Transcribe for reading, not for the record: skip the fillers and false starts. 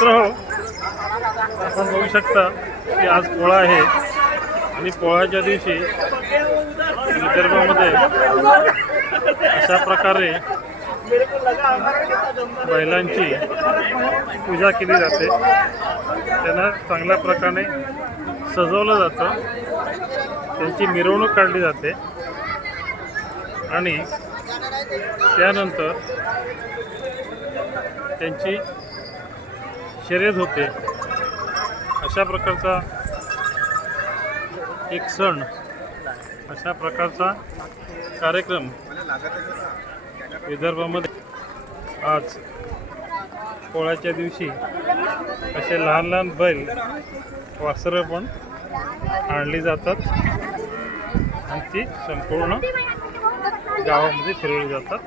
मित्रहो, आपण बघू शकता की आज पोळा आहे आणि पोळ्याच्या दिवशी विदर्भामध्ये अशा प्रकारे बैलांची पूजा केली जाते. त्यांना चांगल्या प्रकारे सजवलं जातं, त्यांची मिरवणूक काढली जाते आणि त्यानंतर त्यांची शर्यत होते. अशा प्रकारचा एक सण, अशा प्रकारचा कार्यक्रम विदर्भामध्ये आज पोळ्याच्या दिवशी असे लहान लहान बैल वासरं पण आणली जातात आणि ती संपूर्ण गावामध्ये फिरवली जातात.